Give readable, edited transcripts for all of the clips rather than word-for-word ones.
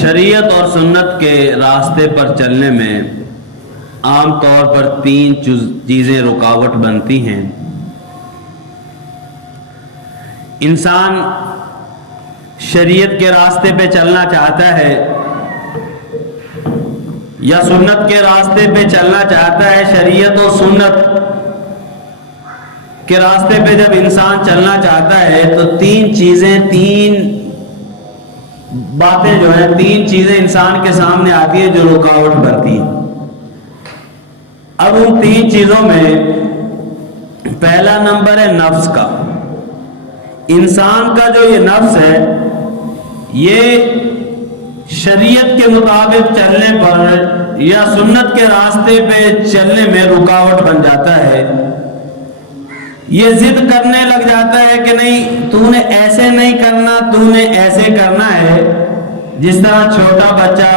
شریعت اور سنت کے راستے پر چلنے میں عام طور پر 3 چیزیں رکاوٹ بنتی ہیں۔ انسان شریعت کے راستے پہ چلنا چاہتا ہے یا سنت کے راستے پہ چلنا چاہتا ہے۔ شریعت اور سنت کے راستے پہ جب انسان چلنا چاہتا ہے تو 3 باتیں جو ہیں 3 چیزیں انسان کے سامنے آتی ہیں جو رکاوٹ بنتی ہیں۔ اب ان 3 چیزوں میں پہلا نمبر ہے نفس کا۔ انسان کا جو یہ نفس ہے یہ شریعت کے مطابق چلنے پر یا سنت کے راستے پہ چلنے میں رکاوٹ بن جاتا ہے۔ یہ ضد کرنے لگ جاتا ہے کہ نہیں تو نے ایسے نہیں کرنا، تو نے ایسے کرنا ہے۔ جس طرح چھوٹا بچہ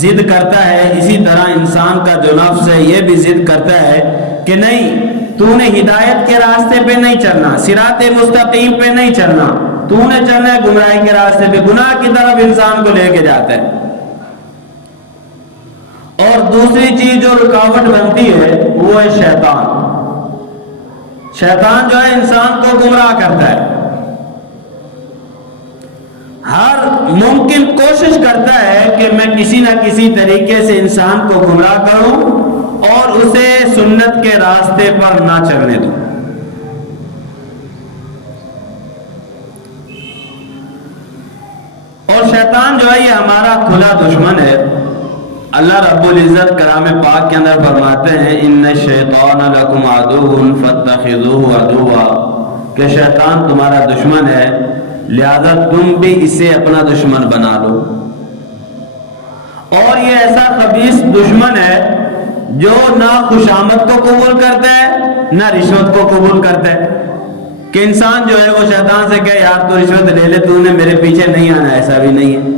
ضد کرتا ہے اسی طرح انسان کا جو نفس ہے یہ بھی ضد کرتا ہے کہ نہیں تو نے ہدایت کے راستے پہ نہیں چلنا، صراط مستقیم پہ نہیں چلنا، تو نے چلنا ہے گمراہی کے راستے پہ، گناہ کی طرف انسان کو لے کے جاتا ہے۔ اور دوسری چیز جو رکاوٹ بنتی ہے وہ ہے شیطان۔ شیطان جو ہے انسان کو گمراہ کرتا ہے، ہر ممکن کوشش کرتا ہے کہ میں کسی نہ کسی طریقے سے انسان کو گمراہ کروں اور اسے سنت کے راستے پر نہ چلنے دوں۔ اور شیطان جو ہے یہ ہمارا کھلا دشمن ہے۔ اللہ رب العزت کلام پاک کے اندر فرماتے ہیں ان الشیطان لکم عدو فاتخذوہ عدوا، کہ شیطان تمہارا دشمن ہے لہذا تم بھی اسے اپنا دشمن بنا لو۔ اور یہ ایسا خبیث دشمن ہے جو نہ خوشامد کو قبول کرتا ہے نہ رشوت کو قبول کرتا ہے، کہ انسان جو ہے وہ شیطان سے کہے یار تو رشوت لے لے، تو نے میرے پیچھے نہیں آنا، ایسا بھی نہیں ہے،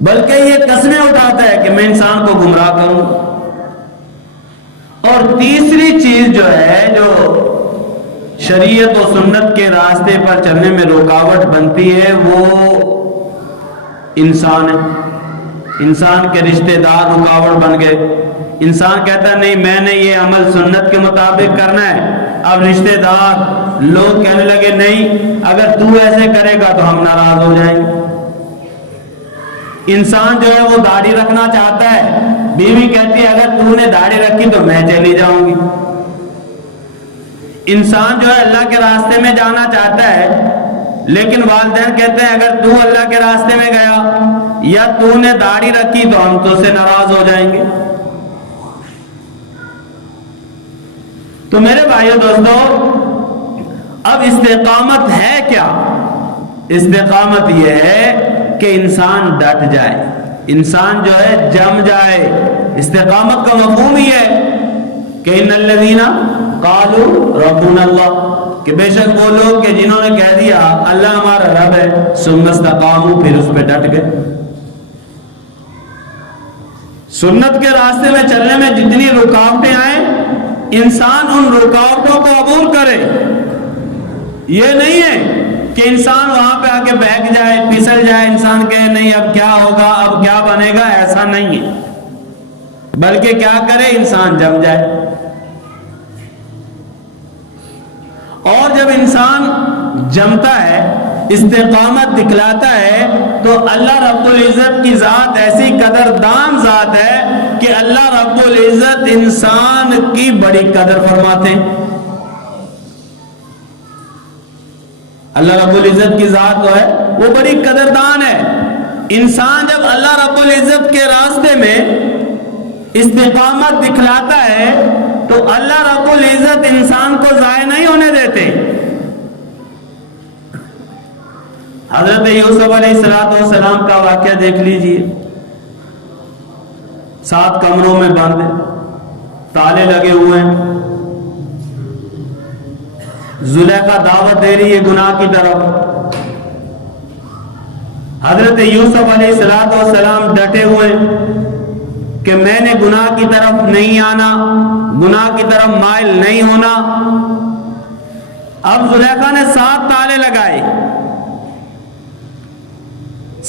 بلکہ یہ قسمیں اٹھاتا ہے کہ میں انسان کو گمراہ کروں۔ اور تیسری چیز جو ہے جو شریعت و سنت کے راستے پر چلنے میں رکاوٹ بنتی ہے وہ انسان ہے۔ انسان کے رشتہ دار رکاوٹ بن گئے۔ انسان کہتا ہے نہیں میں نے یہ عمل سنت کے مطابق کرنا ہے، اب رشتہ دار لوگ کہنے لگے نہیں اگر تو ایسے کرے گا تو ہم ناراض ہو جائیں گے۔ انسان جو ہے وہ داڑھی رکھنا چاہتا ہے، بیوی کہتی ہے اگر تو نے داڑھی رکھی تو میں چلی جاؤں گی۔ انسان جو ہے اللہ کے راستے میں جانا چاہتا ہے لیکن والدین کہتے ہیں اگر تو اللہ کے راستے میں گیا یا تو نے داڑھی رکھی تو ہم تو سے ناراض ہو جائیں گے۔ تو میرے بھائیو دوستو اب استقامت ہے کیا؟ استقامت یہ ہے کہ انسان ڈٹ جائے، انسان جو ہے جم جائے۔ استقامت کا مفہوم ہی ہے کہ ان الذین قالوا ربنا اللہ، کہ بے شک وہ لوگ کہ جنہوں نے کہہ دیا اللہ ہمارا رب ہے، ثم استقاموا پھر اس پہ ڈٹ گئے۔ سنت کے راستے میں چلنے میں جتنی رکاوٹیں آئیں انسان ان رکاوٹوں کو قبول کرے۔ یہ نہیں ہے کہ انسان وہاں پہ آ کے بہک جائے، پھسل جائے، انسان کہے نہیں اب کیا ہوگا، اب کیا بنے گا، ایسا نہیں ہے، بلکہ کیا کرے انسان جم جائے۔ اور جب انسان جمتا ہے، استقامت دکھلاتا ہے، تو اللہ رب العزت کی ذات ایسی قدردان ذات ہے کہ اللہ رب العزت انسان کی بڑی قدر فرماتے ہیں۔ اللہ رب العزت کی ذات جو ہے وہ بڑی قدردان ہے۔ انسان جب اللہ رب العزت کے راستے میں استقامت دکھلاتا ہے تو اللہ رب العزت انسان کو ضائع نہیں ہونے دیتے۔ حضرت یوسف علیہ السلام کا واقعہ دیکھ لیجئے، 7 کمروں میں بند ہیں، تالے لگے ہوئے ہیں، زلیخا دعوت دے رہی ہے گناہ کی طرف، حضرت یوسف علیہ السلام ڈٹے ہوئے کہ میں نے گناہ کی طرف نہیں آنا، گناہ کی طرف مائل نہیں ہونا۔ اب زلیخا نے 7 تالے لگائے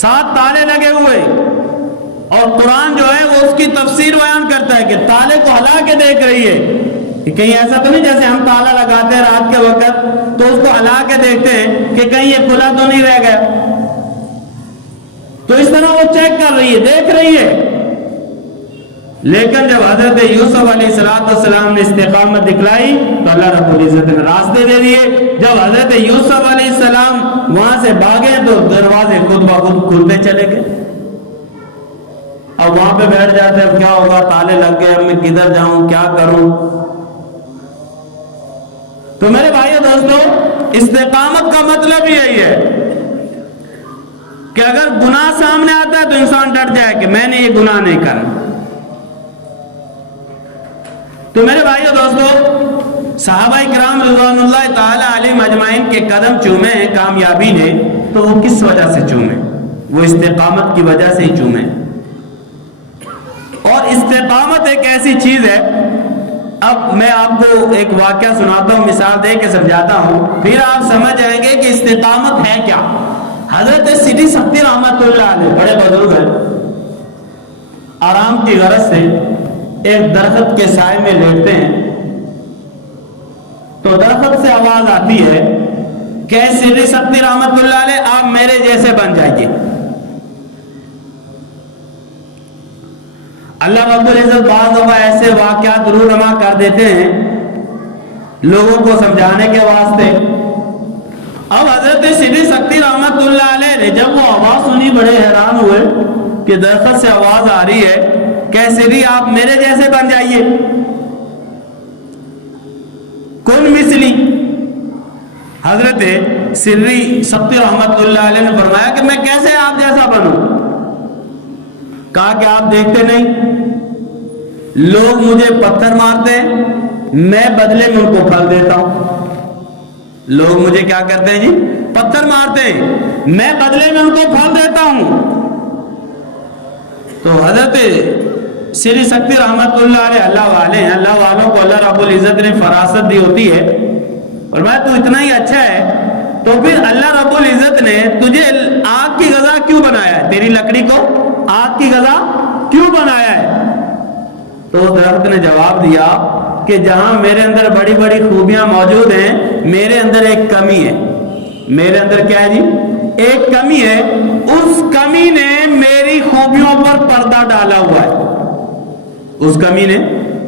7 تالے لگے ہوئے، اور قرآن جو ہے وہ اس کی تفسیر بیان کرتا ہے کہ تالے کو ہلا کے دیکھ رہی ہے، کہ کہیں ایسا تو نہیں جیسے ہم تالا لگاتے ہیں رات کے وقت تو اس کو ہلا کے دیکھتے ہیں کہ کہیں یہ کھلا تو نہیں رہ گیا، تو اس طرح وہ چیک کر رہی ہے، دیکھ رہی ہے۔ لیکن جب حضرت یوسف علیہ السلام نے استقامت دکھلائی تو اللہ رب العزت نے راستے دے دیے۔ جب حضرت یوسف علیہ السلام وہاں سے بھاگے تو دروازے خود بخود کھلتے چلے گئے، اور وہاں پہ بیٹھ جاتے اب کیا ہوگا، تالے لگ گئے، اب میں کدھر جاؤں، کیا کروں۔ تو میرے بھائیو دوستو، استقامت کا مطلب یہی ہے کہ اگر گناہ سامنے آتا ہے تو انسان ڈٹ جائے کہ میں نے یہ گناہ نہیں کرنا۔ تو میرے بھائیو دوستو، صحابہ کرام رضوان اللہ تعالی علیہم اجمعین کے قدم چومے ہیں کامیابی نے، تو وہ کس وجہ سے چومے؟ وہ استقامت کی وجہ سے ہی چومے۔ اور استقامت ایک ایسی چیز ہے، اب میں آپ کو ایک واقعہ سناتا ہوں، مثال دے کے سمجھاتا ہوں، پھر آپ سمجھ جائیں گے کہ استقامت ہے کیا۔ حضرت سیدی سکتی رحمت اللہ علیہ بڑے بزرگ ہیں، آرام کی غرض سے ایک درخت کے سائے میں لیٹتے ہیں تو درخت سے آواز آتی ہے کہ سیدی سکتی رحمت اللہ علیہ آپ میرے جیسے بن جائیے۔ اللہ رب العزت بعض دفعہ ایسے واقعات رونما کر دیتے ہیں لوگوں کو سمجھانے کے واسطے۔ اب حضرت سیدی سکتی رحمت اللہ علیہ نے جب وہ آواز سنی بڑے حیران ہوئے کہ درخت سے آواز آ رہی ہے کہ سیدی آپ میرے جیسے بن جائیے، کن مثلی۔ حضرت سیدی سکتی رحمت اللہ علیہ نے فرمایا کہ میں کیسے آپ جیسا بنوں؟ کہا کہ آپ دیکھتے نہیں لوگ مجھے پتھر مارتے ہیں، میں بدلے میں ان کو پھل دیتا ہوں۔ لوگ مجھے کیا کرتے ہیں جی؟ پتھر مارتے ہیں، میں بدلے میں ان کو پھل دیتا ہوں۔ تو حضرت سیدی سکتی رحمت اللہ علیہ اللہ والے ہیں، اللہ والوں کو اللہ رب العزت نے فراست دی ہوتی ہے، اور میں تو اتنا ہی اچھا ہے تو پھر اللہ رب العزت نے تجھے آگ کی غذا کیوں بنایا ہے؟ تیری لکڑی کو آگ کی غذا کیوں بنایا ہے؟ تو اس درخت نے جواب دیا کہ جہاں میرے اندر بڑی بڑی خوبیاں موجود ہیں، میرے اندر ایک کمی ہے۔ میرے اندر کیا ہے جی؟ ایک کمی ہے، اس کمی نے میری خوبیوں پر پردہ ڈالا ہوا ہے۔ اس کمی نے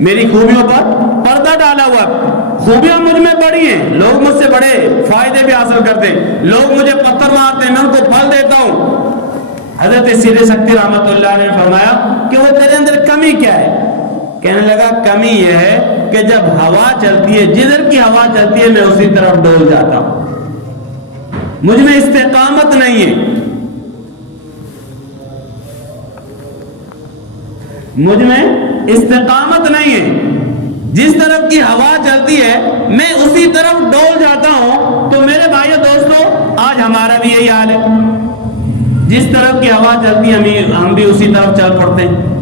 میری خوبیوں پر پردہ ڈالا ہوا ہے۔ خوبیاں مجھ میں بڑی ہیں، لوگ مجھ سے بڑے فائدے بھی حاصل کرتے ہیں، لوگ مجھے پتھر مارتے ہیں، میں ان کو پھل دیتا ہوں۔ حضرت سیدی سکتی رحمت اللہ نے فرمایا کہ وہ تیرے اندر کمی کیا ہے؟ کہنے لگا کمی یہ ہے کہ جب ہوا چلتی ہے، جدھر کی ہوا چلتی ہے میں اسی طرف ڈول جاتا ہوں، مجھ میں استقامت نہیں ہے، مجھ میں استقامت نہیں ہے، جس طرف کی ہوا چلتی ہے میں اسی طرف ڈول جاتا ہوں۔ تو میرے بھائیو دوستو، آج ہمارا بھی یہی حال ہے، جس طرف کی ہوا چلتی ہے ہم بھی اسی طرف چل پڑتے ہیں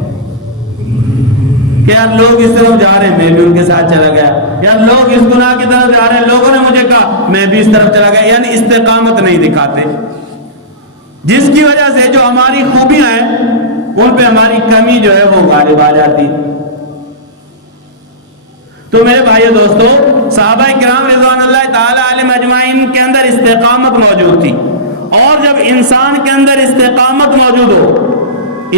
کہ یار لوگ اس طرف جا رہے ہیں میں بھی ان کے ساتھ چلا گیا، یار لوگ اس گناہ کی طرف جا رہے ہیں لوگوں نے مجھے کہا میں بھی اس طرف چلا گیا، یعنی استقامت نہیں دکھاتے، جس کی وجہ سے جو ہماری خوبیاں ہیں ان پہ ہماری کمی جو ہے وہ غالب آ جاتی۔ تو میرے بھائیو دوستو، صحابہ کرام رضوان اللہ تعالی علیہم اجمعین کے اندر استقامت موجود تھی، اور جب انسان کے اندر استقامت موجود ہو،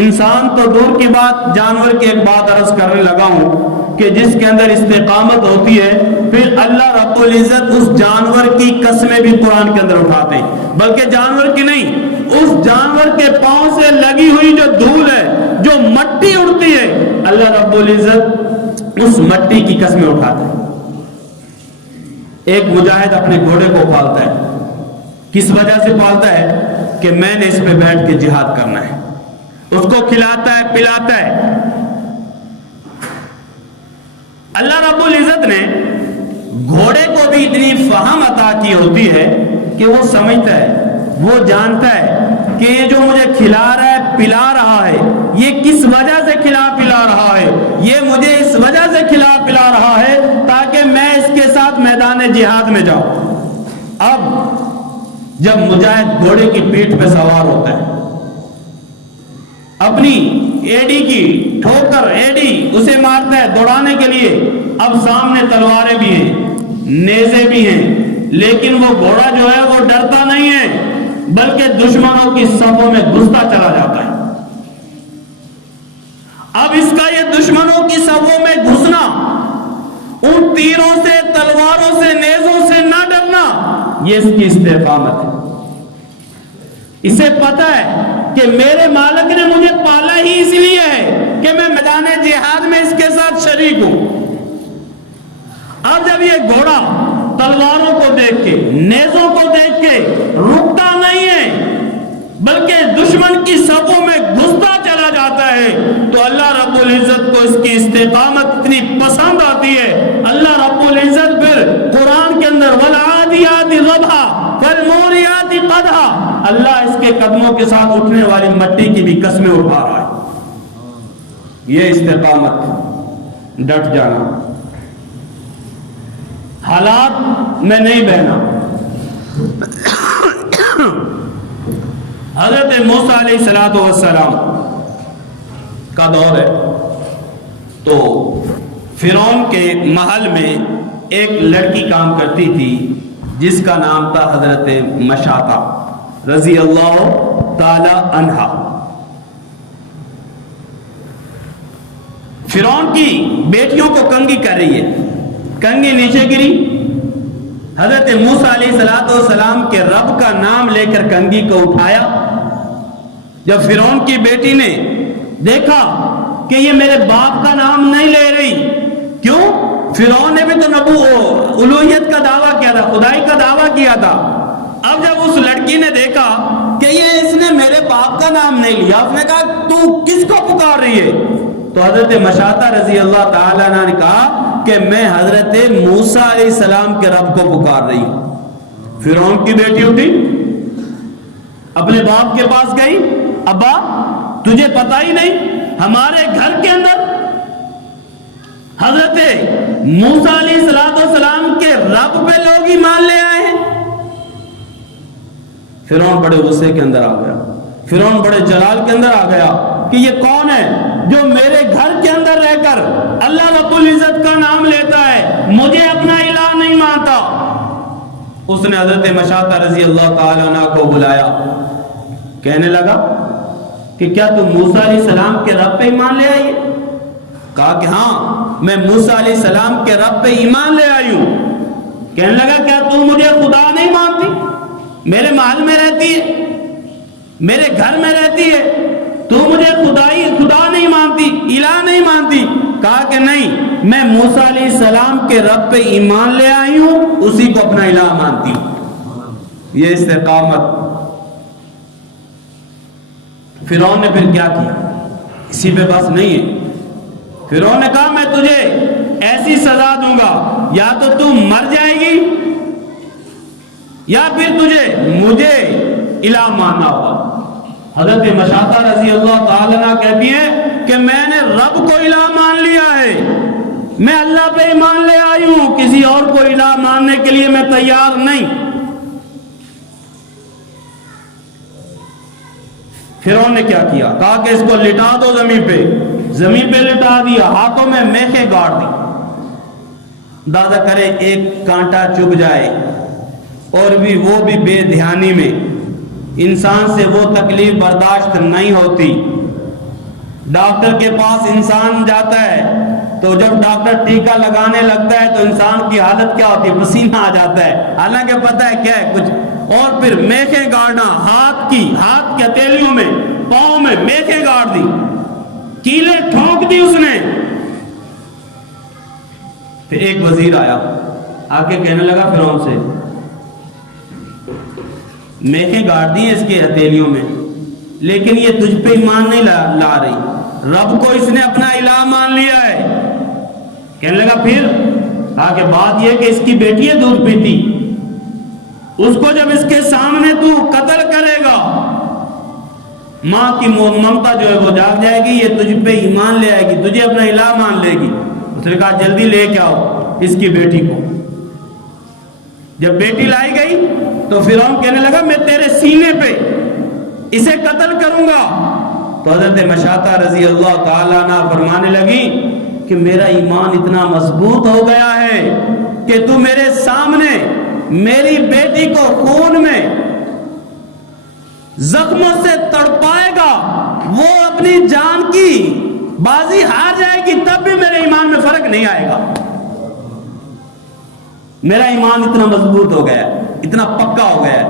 انسان تو دور کی بات جانور کی ایک بات عرض کرنے لگا ہوں کہ جس کے اندر استقامت ہوتی ہے پھر اللہ رب العزت اس جانور کی قسمیں بھی قرآن کے اندر اٹھاتے ہیں، بلکہ جانور کی نہیں، اس جانور کے پاؤں سے لگی ہوئی جو دھول ہے، جو مٹی اڑتی ہے، اللہ رب العزت اس مٹی کی قسمیں اٹھاتا ہے۔ ایک مجاہد اپنے گھوڑے کو پالتا ہے، کس وجہ سے پالتا ہے؟ کہ میں نے اس پہ بیٹھ کے جہاد کرنا ہے، اس کو کھلاتا ہے پلاتا ہے۔ اللہ رب العزت نے گھوڑے کو بھی اتنی فہم عطا کی ہوتی ہے کہ وہ سمجھتا ہے، وہ جانتا ہے کہ یہ جو مجھے کھلا رہا ہے پلا رہا ہے یہ کس وجہ سے کھلا پلا رہا ہے، یہ مجھے اس وجہ سے کھلا پلا رہا ہے تاکہ میں اس کے ساتھ میدان جہاد میں جاؤں۔ اب جب مجاہد گھوڑے کی پیٹھ پہ سوار ہوتا ہے اپنی ایڈی کی ٹھوکر ایڈی اسے مارتا ہے دوڑانے کے لیے. اب سامنے تلواریں بھی ہیں, نیزے بھی ہیں, لیکن وہ گھوڑا جو ہے وہ ڈرتا نہیں ہے بلکہ دشمنوں کی صفوں میں گھستا چلا جاتا ہے. اب اس کا یہ دشمنوں کی صفوں میں گھسنا, ان تیروں سے, تلواروں سے, نیزوں سے نہ ڈرنا, یہ اس کی استقامت ہے. اسے پتا ہے کہ میرے مالک نے مجھے پالا ہی اس لیے ہے کہ میں میدان جہاد میں اس کے ساتھ شریک ہوں. اب جب یہ گھوڑا تلواروں کو دیکھ کے, نیزوں کو دیکھ کے رکتا نہیں ہے بلکہ دشمن کی صفوں میں گھستا چلا جاتا ہے, تو اللہ رب العزت کو اس کی استقامت اتنی پسند آتی ہے. اللہ رب العزت پھر قرآن کے اندر والعادیات ضبحا فالموریات قدحا, اللہ اس کے قدموں کے ساتھ اٹھنے والی مٹی کی بھی قسمیں اٹھا رہا ہے. یہ استقامت, ڈٹ جانا, حالات میں نہیں بہنا. حضرت موسیٰ علیہ السلام کا دور ہے, تو فرعون کے محل میں ایک لڑکی کام کرتی تھی جس کا نام تھا حضرت مشاطہ رضی اللہ تعالی عنہا. فرعون کی بیٹیوں کو کنگھی کر رہی ہے, کنگھی نیچے گری. حضرت موسیٰ علیہ السلام کے رب کا نام لے کر کنگھی کو اٹھایا. جب فرعون کی بیٹی نے دیکھا کہ یہ میرے باپ کا نام نہیں لے رہی, کیوں؟ فرعون نے بھی تو الوہیت کا دعویٰ کیا تھا, خدائی کا دعویٰ کیا تھا. اب جب اس لڑکی نے دیکھا کہ یہ اس نے میرے باپ کا نام نہیں لیا, اس نے کہا تو کس کو پکار رہی ہے؟ تو حضرت مشاطہ رضی اللہ تعالیٰ عنہ نے کہا کہ میں حضرت موسیٰ علیہ السلام کے رب کو پکار رہی ہوں. فرعون کی بیٹی اٹھی, اپنے باپ کے پاس گئی, ابا تجھے پتا ہی نہیں ہمارے گھر کے اندر حضرت موسیٰ علیہ السلام کے رب پہ لوگ ایمان لے آئے ہیں. فرعون بڑے غصے کے اندر آ گیا, فرعون بڑے جلال کے اندر آ گیا کہ یہ کون ہے جو میرے گھر کے اندر رہ کر اللہ رب العزت کا نام لیتا ہے, مجھے اپنا الہ نہیں مانتا. اس نے حضرت مشاطہ رضی اللہ تعالی عنہ کو بلایا, کہنے لگا کہ کیا تم موسیٰ علیہ السلام کے رب پہ ایمان لے آئی؟ کہا کہ ہاں میں موسیٰ علیہ السلام کے رب پہ ایمان لے آئی ہوں. کہنے لگا کیا تم مجھے خدا نہیں مانتی؟ میرے محل میں رہتی ہے, میرے گھر میں رہتی ہے, تو مجھے خدا نہیں مانتی, الہ نہیں مانتی؟ کہا کہ نہیں, میں موسیٰ علیہ السلام کے رب پہ ایمان لے آئی ہوں, اسی کو اپنا الہ مانتی ہوں. یہ استقامت. فرعون نے پھر کیا کیا؟ اسی پہ بس نہیں ہے. فرعون نے کہا میں تجھے ایسی سزا دوں گا, یا تو تم مر جائے گی یا پھر مجھے الہ ماننا ہوگا. حضرت مشاطہ رضی اللہ تعالی عنہ کہتی ہیں کہ میں نے رب کو الہ مان لیا ہے, میں اللہ پہ ایمان لے آئی ہوں, کسی اور کو الہ ماننے کے لیے میں تیار نہیں. فرعون نے کیا کیا؟ کہا کہ اس کو لٹا دو زمین پہ لٹا دیا, ہاتھوں میں میخیں گاڑ دی. اندازہ کرے ایک کانٹا چبھ جائے اور وہ بھی بے دھیانی میں, انسان سے وہ تکلیف برداشت نہیں ہوتی. ڈاکٹر کے پاس انسان جاتا ہے تو جب ڈاکٹر ٹیکا لگانے لگتا ہے تو انسان کی حالت کیا ہوتی ہے؟ پسینہ آ جاتا ہے, حالانکہ پتہ ہے کیا ہے کچھ. اور پھر میخیں گاڑنا, ہاتھ کی ہتھیلیوں میں, پاؤں میں میخیں گاڑ دی, کیلیں ٹھونک دی اس نے. پھر ایک وزیر آیا, آ کے کہنے لگا فرعون سے, میخیں گاڑ دی اس کے ہتھیلیوں میں, لیکن یہ تجھ پہ ایمان نہیں لا رہی, رب کو اس نے اپنا الہ مان لیا ہے. کہنے لگا پھر آگے بات یہ کہ اس کی بیٹی ہے دودھ پیتی, اس کو جب اس کے سامنے تو قتل کرے گا, ماں کی ممتا جو ہے وہ جاگ جائے گی, یہ تجھ پہ ایمان لے آئے گی, تجھے اپنا الہ مان لے گی. اس نے کہا جلدی لے کے آؤ اس کی بیٹی کو. جب بیٹی لائی گئی تو فرعون کہنے لگا میں تیرے سینے پہ اسے قتل کروں گا, تو حضرت مشاطہ رضی اللہ تعالیٰ عنہ فرمانے لگی کہ میرا ایمان اتنا مضبوط ہو گیا ہے کہ تو میرے سامنے میری بیٹی کو خون میں زخموں سے تڑپائے گا، وہ اپنی جان کی بازی ہار جائے گی، تب بھی میرے ایمان میں فرق نہیں آئے گا۔ میرا ایمان اتنا مضبوط ہو گیا، اتنا پکا ہو گیا۔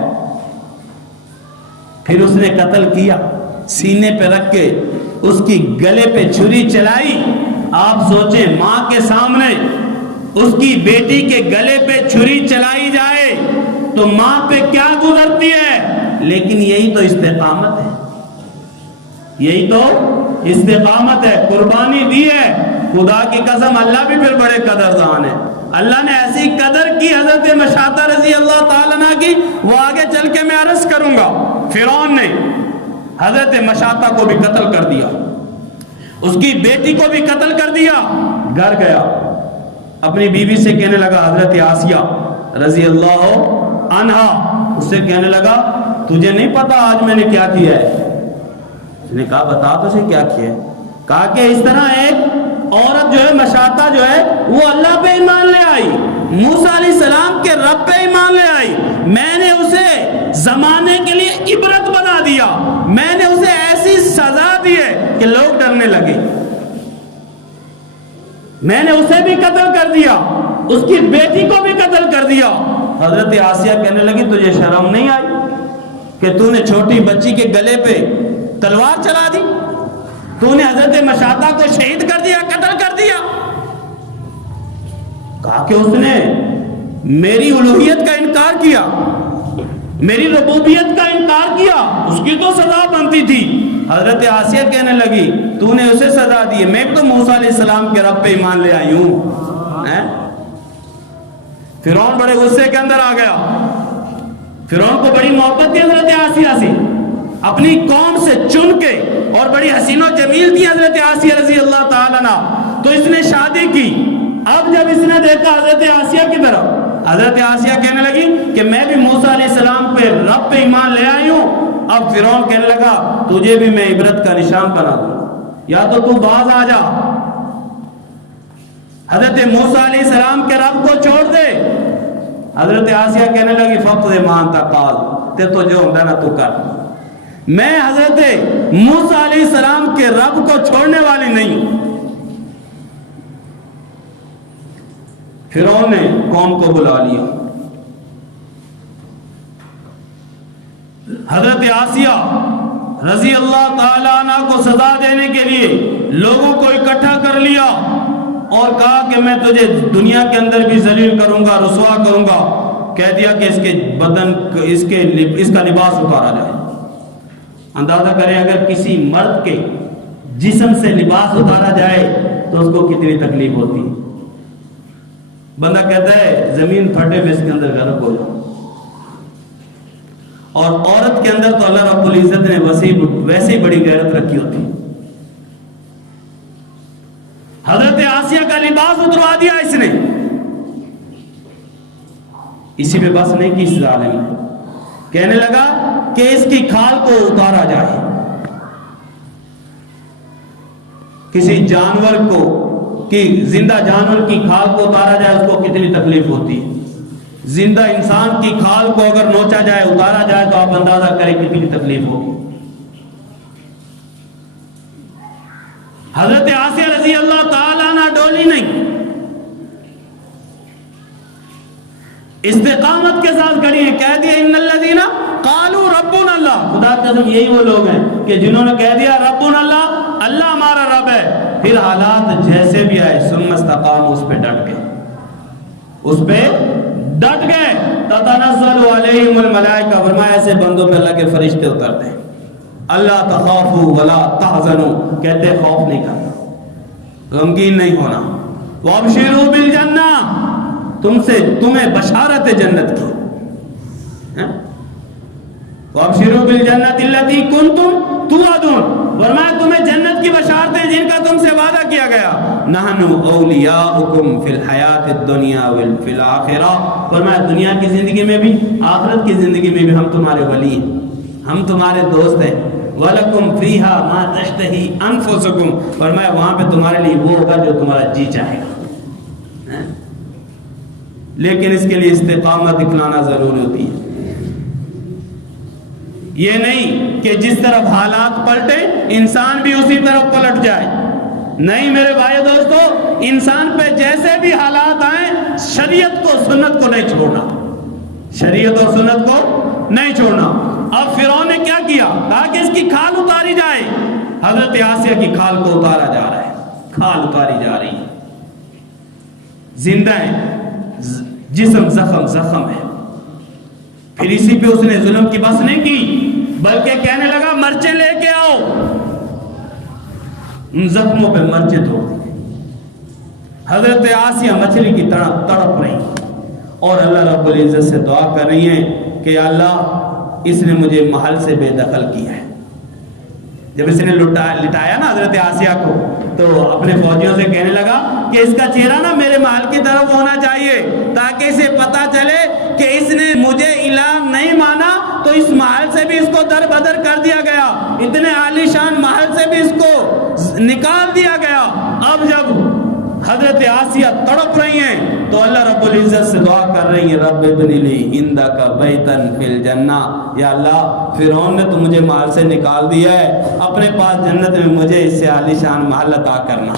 پھر اس نے قتل کیا، سینے پہ رکھ کے اس کی گلے پہ چھری چلائی۔ آپ سوچیں ماں کے سامنے اس کی بیٹی کے گلے پہ چھری چلائی جائے تو ماں پہ کیا گزرتی ہے، لیکن یہی تو استقامت ہے، یہی تو استقامت ہے، قربانی دی ہے۔ خدا کی قسم اللہ بھی پھر بڑے قدردان ہے، اللہ نے ایسی قدر کی حضرت مشاطہ رضی اللہ تعالیٰ عنہ کی، وہ آگے چل کے میں عرض کروں گا۔ فرعون نے حضرت مشاطہ کو بھی قتل کر دیا، اس کی بیٹی کو بھی قتل کر دیا۔ گھر گیا، اپنی بیوی سے کہنے لگا، حضرت آسیہ رضی اللہ عنہا اس سے کہنے لگا تجھے نہیں پتا آج میں نے کیا کیا ہے؟ اس نے کہا بتا تجھے کیا کیا ہے؟ کہا کہ اس طرح ایک عورت جو ہے مشاطہ جو ہے وہ اللہ پہ ایمان لے آئی، موسیٰ علیہ السلام کے رب پہ ایمان لے آئی، میں نے اسے زمانے کے لیے عبرت بنا دیا، میں نے اسے ایسی سزا دی ہے کہ لوگ ڈرنے لگے، میں نے اسے بھی قتل کر دیا، اس کی بیٹی کو بھی قتل کر دیا۔ حضرت آسیہ کہنے لگی تجھے شرم نہیں آئی کہ تو نے چھوٹی بچی کے گلے پہ تلوار چلا دی، تو نے حضرت مشاطہ کو شہید کر دیا، قتل کر دیا۔ کہا کہ اس نے میری الوہیت کا انکار کیا، میری ربوبیت کا انکار کیا، اس کی تو سزا بنتی تھی۔ حضرت آسیہ کہنے لگی تو نے اسے سزا دی ہے، میں بھی تو موسیٰ علیہ السلام کے رب پہ ایمان لے آئی ہوں۔ فرعون بڑے غصے کے اندر آ گیا، فرعون کو بڑی محبت تھی حضرت آسیہ سے، اپنی قوم سے چن کے، اور بڑی حسین و جمیل تھی حضرت آسیہ رضی اللہ تعالیٰ عنہ، تو اس نے شادی کی۔ اب جب اس نے دیکھا حضرت آسیہ کی طرف، حضرت آسیہ کہنے لگی کہ میں بھی موسیٰ علیہ السلام پہ رب پہ ایمان لے آئی ہوں۔ اب فرعون کہنے لگا تجھے بھی میں عبرت کا نشان بنا دوں، یا تو باز آ جا، حضرت موسیٰ علیہ السلام کے رب کو چھوڑ دے۔ حضرت آسیہ کہنے لگی فقد مان تقال، تے تو جو ہوتا نا تو کر، میں حضرت موسیٰ علیہ السلام کے رب کو چھوڑنے والی نہیں۔ فرعون نے قوم کو بلا لیا، حضرت آسیہ رضی اللہ تعالیٰ عنہ کو سزا دینے کے لیے لوگوں کو اکٹھا کر لیا اور کہا کہ میں تجھے دنیا کے اندر بھی ذلیل کروں گا، رسوا کروں گا۔ کہہ دیا کہ اس کے بدن اس کا لباس اتارا جائے۔ اندازہ کریں اگر کسی مرد کے جسم سے لباس اتارا جائے تو اس کو کتنی تکلیف ہوتی ہے۔ بندہ کہتا ہے زمین پھٹے میں اس کے اندر غرق ہو جاؤ، اور عورت کے اندر تو اللہ رب العزت نے ویسے ہی بڑی غیرت رکھی ہوتی ہے۔ حضرت آسیہ کا لباس اتروا دیا اس نے، اسی پہ بس نہیں کی اس ظالم نے، کہنے لگا کہ اس کی کھال کو اتارا جائے۔ کسی جانور کو کہ زندہ جانور کی کھال کو اتارا جائے اس کو کتنی تکلیف ہوتی ہے، زندہ انسان کی کھال کو اگر نوچا جائے، اتارا جائے تو آپ اندازہ کریں کتنی تکلیف ہوگی۔ حضرت آسیہ رضی اللہ تعالیٰ عنہ ڈولی نہیں، استقامت کے ساتھ کھڑی ہیں، کہہ دیا ان الذین قالوا ربنا اللہ، خدا کی قسم یہی وہ لوگ ہیں کہ جنہوں نے کہہ دیا ربنا اللہ، اللہ ہمارا رب ہے، پھر حالات جیسے بھی آئے ثم استقاموا، اس پہ ڈٹ گئے، اس پہ ڈٹ گئے۔ تتنزل علیہم الملائکہ، فرمایا ایسے بندوں پہ اللہ کے فرشتے اترتے ہیں، اللہ تخافوا ولا تحزنوا، کہتے خوف نہیں کرنا، غمگین نہیں ہونا، وابشروا بالجنہ، تمہیں بشارت جنت کی، وابشروا بالجنۃ التی کنتم توعدون، فرمایا تمہیں جنت کی بشارتیں جن کا تم سے وعدہ کیا گیا، نحن اولیاؤکم فی الحیات الدنیا وفی الآخرہ، فرمایا دنیا کی زندگی میں بھی آخرت کی زندگی میں بھی ہم تمہارے ولی ہیں، ہم تمہارے دوست ہیں، وَلَكُمْ فِيهَا مَا تَشْتَهِي أَنفُسُكُمْ، فرمایا وہاں پہ تمہارے لیے وہ ہوگا جو تمہارا جی چاہے گا. لیکن اس کے لیے استقامت دکھلانا ضروری ہوتی ہے. یہ نہیں کہ جس طرف حالات پلٹے انسان بھی اسی طرف پلٹ جائے. نہیں میرے بھائی دوستو، انسان پہ جیسے بھی حالات آئیں شریعت کو سنت کو نہیں چھوڑنا، شریعت اور سنت کو نہیں چھوڑنا. اب فرعون نے کیا کیا؟ کہا کہ اس کی کھال اتاری جائے. حضرت آسیہ کی کھال کو اتارا جا رہا ہے، کھال اتاری جا رہی ہے. زندہ ہے، جسم زخم ہے. پھر اسی پہ اس نے ظلم کی بس نہیں کی، بلکہ کہنے لگا مرچیں لے کے آؤ. ان زخموں پہ مرچیں توڑ دی. حضرت آسیہ مچھلی کی تڑپ رہی اور اللہ رب العزت سے دعا کر رہی ہیں کہ اللہ اس نے مجھے محل سے بے دخل کیا ہے. جب اس نے لٹایا نا حضرت آسیہ کو، تو اپنے فوجیوں سے کہنے لگا کہ اس کا چہرہ نا میرے محل کی طرف ہونا چاہیے، تاکہ اسے پتا چلے کہ اس نے مجھے الہ نہیں مانا تو اس محل سے بھی اس کو در بدر کر دیا گیا، اتنے عالی شان محل سے بھی اس کو نکال دیا گیا. اب جب حضرت آسیہ تڑپ رہی ہیں تو اللہ رب العزت سے دعا کر رہی ہیں رب ابن لی عندک بیتن فی الجنہ، یا اللہ فرعون نے تو مجھے محل سے نکال دیا ہے، اپنے پاس جنت میں مجھے اس سے عالی شان محل عطا کرنا.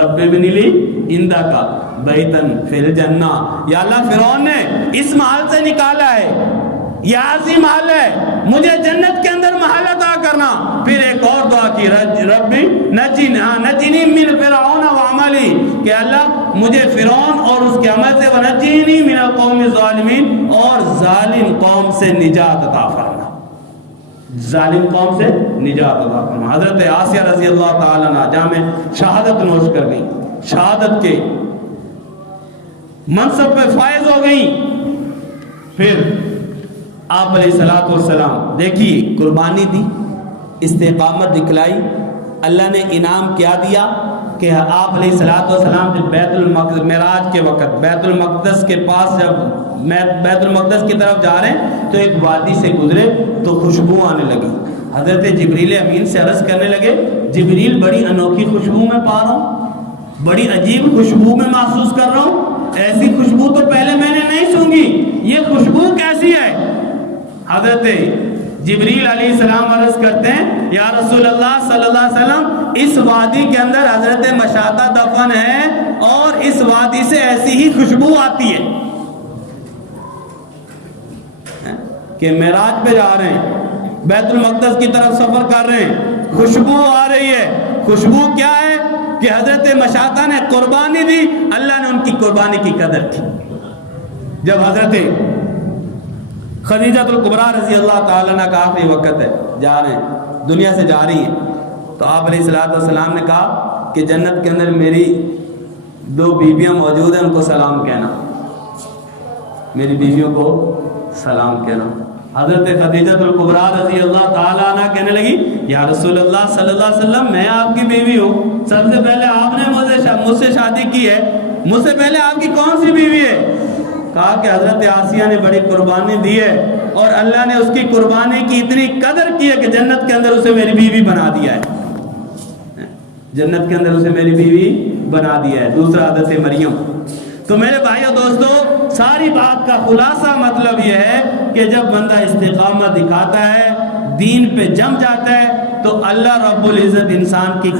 رب ابن لی عندک بیتن فی الجنہ، یا اللہ فرعون نے اس محل سے نکالا ہے، یہ عظیم محل ہے، مجھے جنت کے اندر محل عطا کرنا. پھر ایک اور دعا کی ربی نجنی من فرعون وعملی، کہ اللہ مجھے فرعون اور اس کے عمل سے، ونجنی من القوم الظالمین، اور ظالم قوم سے نجات عطا فرما، ظالم قوم سے نجات عطا فرما. حضرت آسیہ رضی اللہ تعالیٰ عنہا جامع شہادت نوش کر گئی، شہادت کے منصب پہ فائز ہو گئی. پھر آپ علیہ الصلوۃ والسلام دیکھیے قربانی دی، استقامت دکھلائی. اللہ نے انعام کیا دیا کہ آپ علیہ الصلوۃ والسلام جب بیت المقدس معراج کے وقت بیت المقدس کے پاس، جب بیت المقدس کی طرف جا رہے ہیں تو ایک وادی سے گزرے تو خوشبو آنے لگی. حضرت جبریل امین سے عرض کرنے لگے جبریل بڑی انوکھی خوشبو میں پا رہا ہوں، بڑی عجیب خوشبو میں محسوس کر رہا ہوں، ایسی خوشبو تو پہلے میں نے نہیں سونگھی، یہ خوشبو کیسی ہے؟ حضرت جبریل علیہ السلام عرض کرتے ہیں یا رسول اللہ صلی اللہ علیہ وسلم، اس وادی کے اندر حضرت مشاطہ دفن ہے اور اس وادی سے ایسی ہی خوشبو آتی ہے. کہ معراج پہ جا رہے ہیں، بیت المقدس کی طرف سفر کر رہے ہیں، خوشبو آ رہی ہے. خوشبو کیا ہے؟ کہ حضرت مشاطہ نے قربانی دی، اللہ نے ان کی قربانی کی قدر کی. جب حضرت خدیجہ الکبریٰ رضی اللہ تعالیٰ عنہ کا آخری وقت ہے، جا رہے ہیں، دنیا سے جا رہی ہیں، تو آپ علیہ الصلوۃ والسلام نے کہا کہ جنت کے اندر میری 2 بیویاں موجود ہیں، ان کو سلام کہنا، میری بیویوں کو سلام کہنا. حضرت خدیجہ الکبریٰ رضی اللہ تعالیٰ عنہ کہنے لگی یا رسول اللہ صلی اللہ علیہ وسلم، میں آپ کی بیوی ہوں، سب سے پہلے آپ نے مجھ سے شادی کی ہے، مجھ سے پہلے آپ کی کون سی بیوی ہے؟ کہا کہ حضرت آسیہ نے بڑی قربانی دی ہے اور اللہ نے اس کی قربانی کی اتنی قدر کی ہے کہ جنت کے اندر اسے میری بیوی بنا دیا ہے، جنت کے اندر اسے میری بیوی بنا دیا ہے. دوسرا حضرت مریم. تو میرے بھائیو دوستو، ساری بات کا خلاصہ مطلب یہ ہے کہ جب بندہ استقامت دکھاتا ہے، دین پہ جم جاتا ہے، تو اللہ رب العزت انسان کی